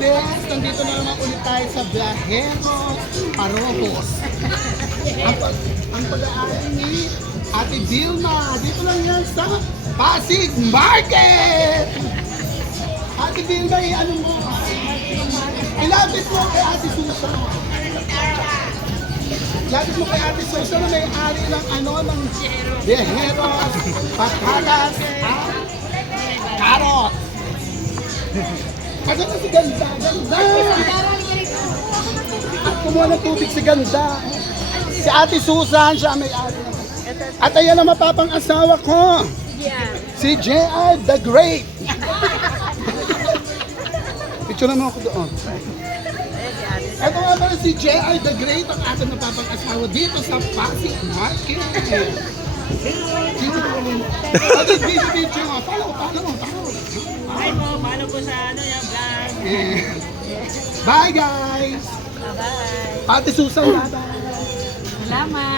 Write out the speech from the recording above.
Bes, nandito na naman ulit tayo sa Viajeros Parojos. Ang pag-aari ni Ate Vilma, dito lang yan sa Pasig Market! Ate Vilma, ano mo? Ilapit mo kay Ate Susan. Ilapit mo kay Ate Susan na may-ari ng ng Viajeros, patatas, at carrot. Kasi si Ganda, Ganda! At kumuha ng tubig si Ganda. Si Ate Susan, siya may-ari naman. At ayan ang mapapang-asawa ko. Si J.R. the Great. Picture mo ako doon. Ito nga pala si J.R. the Great, ang ating mapapang-asawa dito sa Pasig Market. Ate, video nga. Follow mo. Hi po, paano po sa yung vlog? Bye guys! Bye-bye. Ate Susan, bye-bye! Salamat.